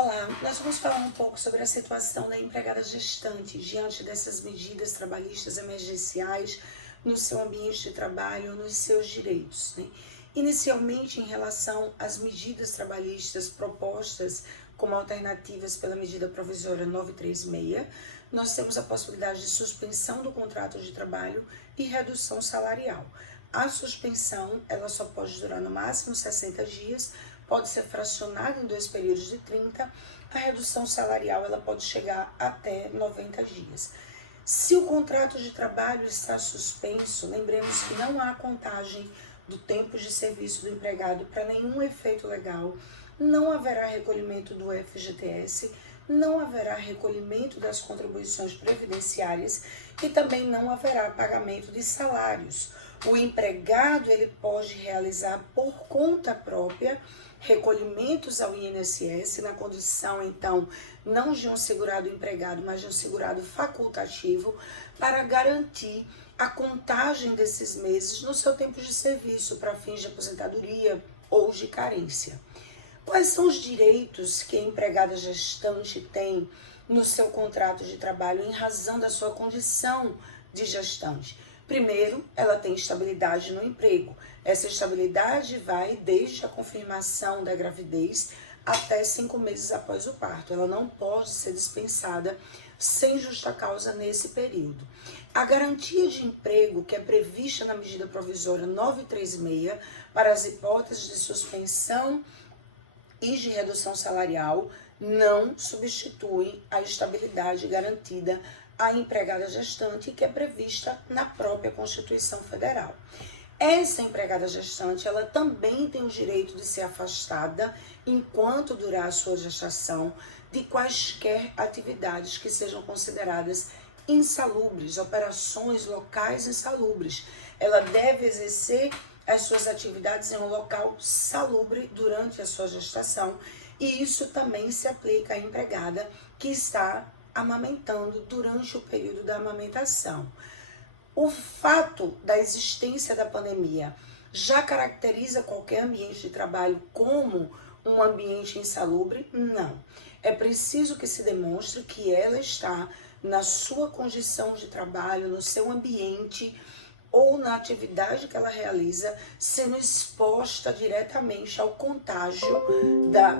Olá, nós vamos falar um pouco sobre a situação da empregada gestante diante dessas medidas trabalhistas emergenciais no seu ambiente de trabalho, nos seus direitos, né? Inicialmente, em relação às medidas trabalhistas propostas como alternativas pela medida provisória 936, nós temos a possibilidade de suspensão do contrato de trabalho e redução salarial. A suspensão, ela só pode durar no máximo 60 dias, pode ser fracionada em 2 períodos de 30, a redução salarial ela pode chegar até 90 dias. Se o contrato de trabalho está suspenso, lembremos que não há contagem do tempo de serviço do empregado para nenhum efeito legal, não haverá recolhimento do FGTS, não haverá recolhimento das contribuições previdenciárias e também não haverá pagamento de salários. O empregado ele pode realizar por conta própria recolhimentos ao INSS na condição, então, não de um segurado empregado, mas de um segurado facultativo, para garantir a contagem desses meses no seu tempo de serviço para fins de aposentadoria ou de carência. Quais são os direitos que a empregada gestante tem no seu contrato de trabalho em razão da sua condição de gestante? Primeiro, ela tem estabilidade no emprego. Essa estabilidade vai desde a confirmação da gravidez até 5 meses após o parto. Ela não pode ser dispensada sem justa causa nesse período. A garantia de emprego que é prevista na medida provisória 936 para as hipóteses de suspensão e de redução salarial não substitui a estabilidade garantida à empregada gestante que é prevista na própria Constituição Federal. Essa empregada gestante, ela também tem o direito de ser afastada enquanto durar a sua gestação de quaisquer atividades que sejam consideradas insalubres, operações locais insalubres. Ela deve exercer as suas atividades em um local salubre durante a sua gestação e isso também se aplica à empregada que está amamentando durante o período da amamentação. O fato da existência da pandemia já caracteriza qualquer ambiente de trabalho como um ambiente insalubre? Não. É preciso que se demonstre que ela está na sua condição de trabalho, no seu ambiente ou na atividade que ela realiza, sendo exposta diretamente ao contágio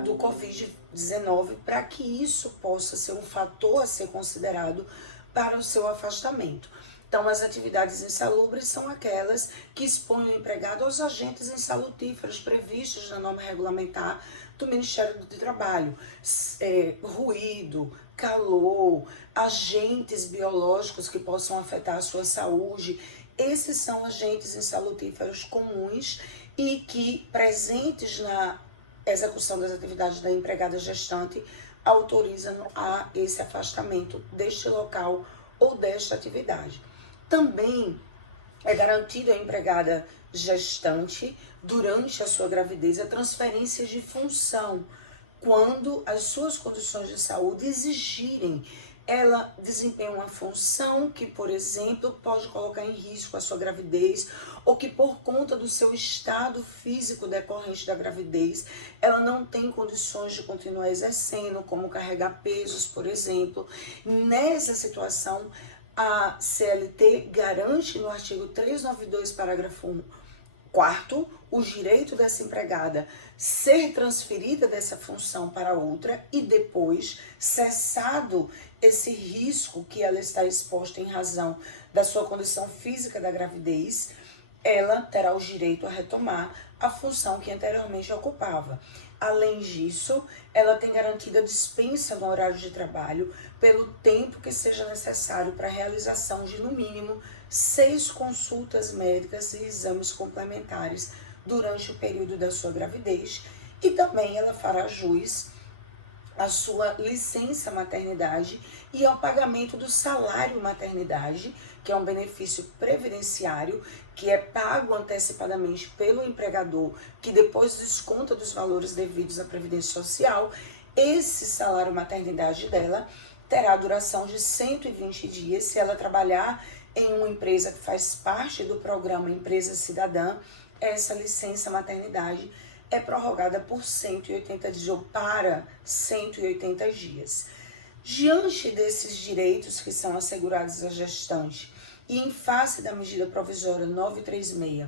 do Covid-19, para que isso possa ser um fator a ser considerado para o seu afastamento. Então, as atividades insalubres são aquelas que expõem o empregado aos agentes insalutíferos previstos na norma regulamentar do Ministério do Trabalho. Ruído, calor, agentes biológicos que possam afetar a sua saúde. Esses são agentes insalutíferos comuns e que, presentes na execução das atividades da empregada gestante, autorizam a esse afastamento deste local ou desta atividade. Também é garantido à empregada gestante, durante a sua gravidez, a transferência de função, quando as suas condições de saúde exigirem. Ela desempenha uma função que, por exemplo, pode colocar em risco a sua gravidez ou que, por conta do seu estado físico decorrente da gravidez, ela não tem condições de continuar exercendo, como carregar pesos, por exemplo. Nessa situação, a CLT garante no artigo 392, parágrafo 4º, o direito dessa empregada ser transferida dessa função para outra e depois, cessado esse risco que ela está exposta em razão da sua condição física da gravidez, ela terá o direito a retomar a função que anteriormente ocupava. Além disso, ela tem garantida dispensa no horário de trabalho pelo tempo que seja necessário para a realização de, no mínimo, 6 consultas médicas e exames complementares durante o período da sua gravidez e também ela fará jus à sua licença maternidade e ao pagamento do salário maternidade, que é um benefício previdenciário que é pago antecipadamente pelo empregador, que depois desconta dos valores devidos à Previdência Social. Esse salário maternidade dela terá duração de 120 dias se ela trabalhar em uma empresa que faz parte do programa Empresa Cidadã. Essa licença maternidade é prorrogada por 180 dias ou para 180 dias. Diante desses direitos que são assegurados à gestante e em face da medida provisória 936,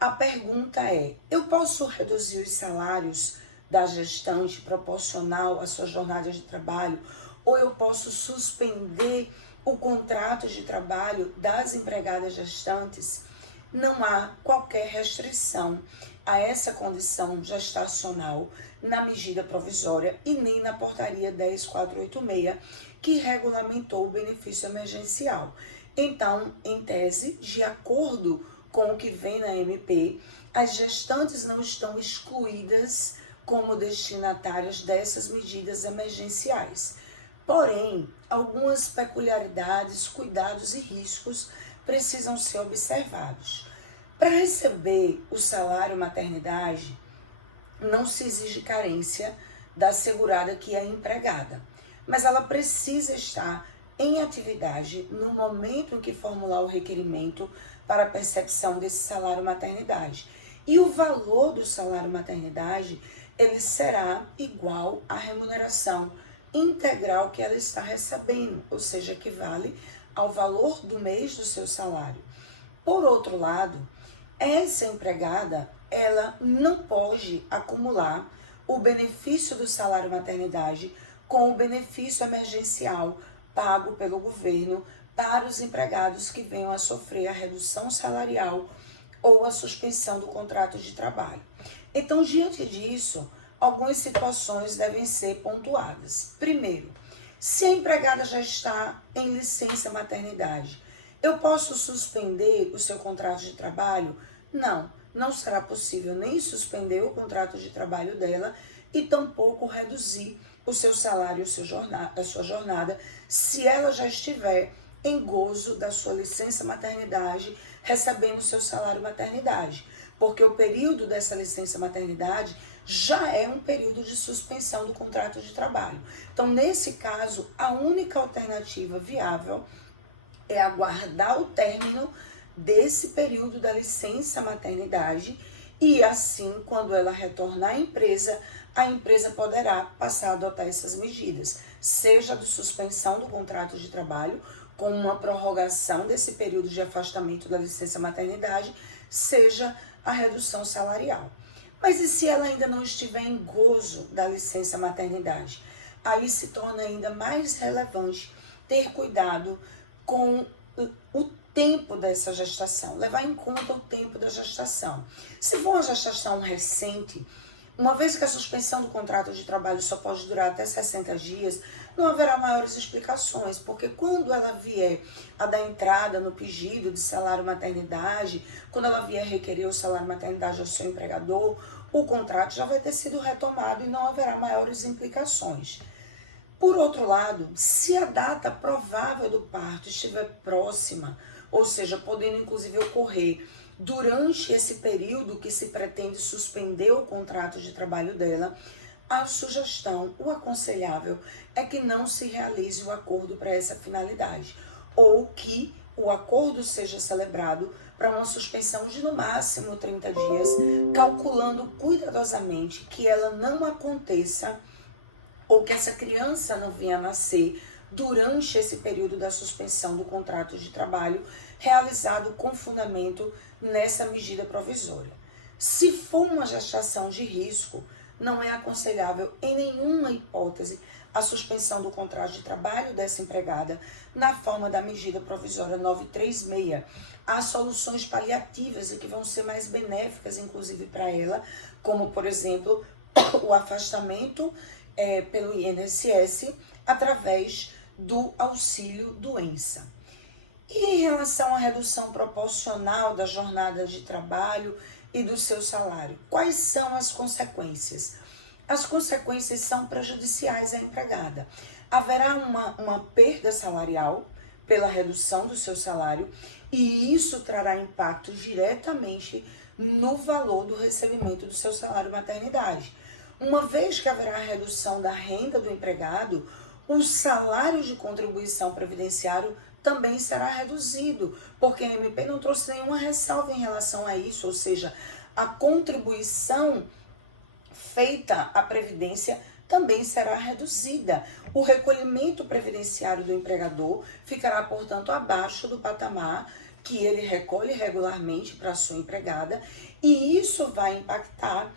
a pergunta é: eu posso reduzir os salários da gestante proporcional à sua jornada de trabalho ou eu posso suspender o contrato de trabalho das empregadas gestantes? Não há qualquer restrição a essa condição gestacional na medida provisória e nem na portaria 10486, que regulamentou o benefício emergencial. Então, em tese, de acordo com o que vem na MP, as gestantes não estão excluídas como destinatárias dessas medidas emergenciais. Porém, algumas peculiaridades, cuidados e riscos precisam ser observados. Para receber o salário maternidade, não se exige carência da segurada que é empregada, mas ela precisa estar em atividade no momento em que formular o requerimento para a percepção desse salário maternidade. E o valor do salário maternidade, ele será igual à remuneração integral que ela está recebendo, ou seja, equivale ao valor do mês do seu salário. Por outro lado, essa empregada, ela não pode acumular o benefício do salário maternidade com o benefício emergencial pago pelo governo para os empregados que venham a sofrer a redução salarial ou a suspensão do contrato de trabalho. Então, diante disso, algumas situações devem ser pontuadas. Primeiro, se a empregada já está em licença maternidade, eu posso suspender o seu contrato de trabalho? Não, não será possível nem suspender o contrato de trabalho dela e tampouco reduzir o seu salário, a sua jornada, se ela já estiver em gozo da sua licença maternidade, recebendo o seu salário maternidade. Porque o período dessa licença maternidade já é um período de suspensão do contrato de trabalho. Então, nesse caso, a única alternativa viável é aguardar o término desse período da licença maternidade e assim, quando ela retornar à empresa, a empresa poderá passar a adotar essas medidas, seja de suspensão do contrato de trabalho, com uma prorrogação desse período de afastamento da licença maternidade, seja a redução salarial. Mas e se ela ainda não estiver em gozo da licença maternidade? Aí se torna ainda mais relevante ter cuidado com o tempo dessa gestação, levar em conta o tempo da gestação. Se for uma gestação recente, uma vez que a suspensão do contrato de trabalho só pode durar até 60 dias, não haverá maiores explicações, porque quando ela vier a dar entrada no pedido de salário maternidade, quando ela vier requerer o salário maternidade ao seu empregador, o contrato já vai ter sido retomado e não haverá maiores implicações. Por outro lado, se a data provável do parto estiver próxima, ou seja, podendo inclusive ocorrer durante esse período que se pretende suspender o contrato de trabalho dela, a sugestão, o aconselhável é que não se realize o acordo para essa finalidade, ou que o acordo seja celebrado para uma suspensão de no máximo 30 dias, calculando cuidadosamente que ela não aconteça ou que essa criança não venha a nascer durante esse período da suspensão do contrato de trabalho realizado com fundamento nessa medida provisória. Se for uma gestação de risco, não é aconselhável em nenhuma hipótese a suspensão do contrato de trabalho dessa empregada na forma da medida provisória 936. Há soluções paliativas e que vão ser mais benéficas, inclusive para ela, como, por exemplo, o afastamento pelo INSS através do auxílio doença. E em relação à redução proporcional da jornada de trabalho e do seu salário, quais são as consequências? As consequências são prejudiciais à empregada. Haverá uma perda salarial pela redução do seu salário e isso trará impacto diretamente no valor do recebimento do seu salário maternidade. Uma vez que haverá a redução da renda do empregado, o salário de contribuição previdenciário também será reduzido, porque a MP não trouxe nenhuma ressalva em relação a isso, ou seja, a contribuição feita a previdência também será reduzida. O recolhimento previdenciário do empregador ficará, portanto, abaixo do patamar que ele recolhe regularmente para a sua empregada, e isso vai impactar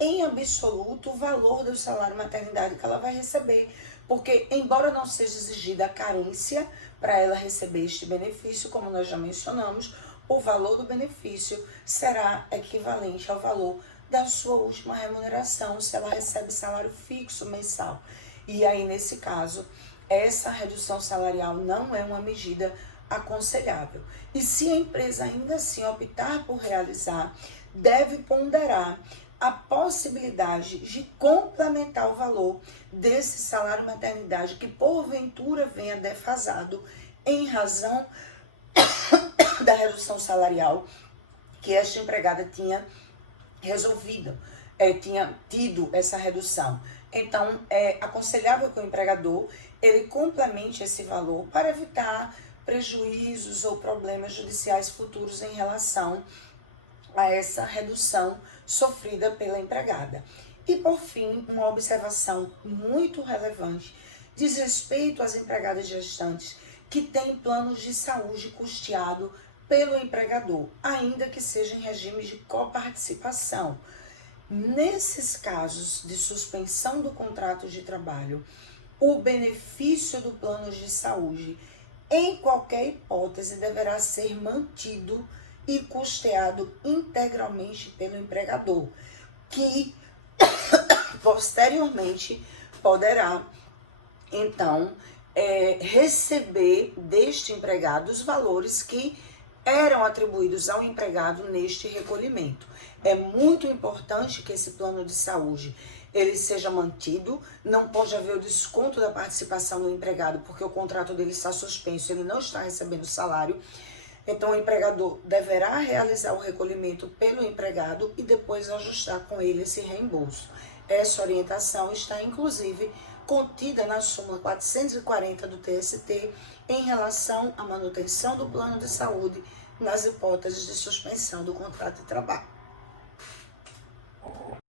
em absoluto o valor do salário maternidade que ela vai receber, porque embora não seja exigida a carência para ela receber este benefício, como nós já mencionamos, o valor do benefício será equivalente ao valor da sua última remuneração, se ela recebe salário fixo mensal. E aí, nesse caso, essa redução salarial não é uma medida aconselhável. E se a empresa ainda assim optar por realizar, deve ponderar a possibilidade de complementar o valor desse salário maternidade que porventura venha defasado em razão da redução salarial que esta empregada tinha resolvido, tinha tido essa redução. Então, é aconselhável que o empregador ele complemente esse valor para evitar prejuízos ou problemas judiciais futuros em relação a essa redução sofrida pela empregada. E, por fim, uma observação muito relevante diz respeito às empregadas gestantes que têm planos de saúde custeado pelo empregador, ainda que seja em regime de coparticipação. Nesses casos de suspensão do contrato de trabalho, o benefício do plano de saúde, em qualquer hipótese, deverá ser mantido e custeado integralmente pelo empregador, que posteriormente poderá, então, receber deste empregado os valores que eram atribuídos ao empregado neste recolhimento. É muito importante que esse plano de saúde ele seja mantido, não pode haver o desconto da participação do empregado, porque o contrato dele está suspenso, ele não está recebendo salário. Então, o empregador deverá realizar o recolhimento pelo empregado e depois ajustar com ele esse reembolso. Essa orientação está, inclusive, contida na súmula 440 do TST em relação à manutenção do plano de saúde nas hipóteses de suspensão do contrato de trabalho.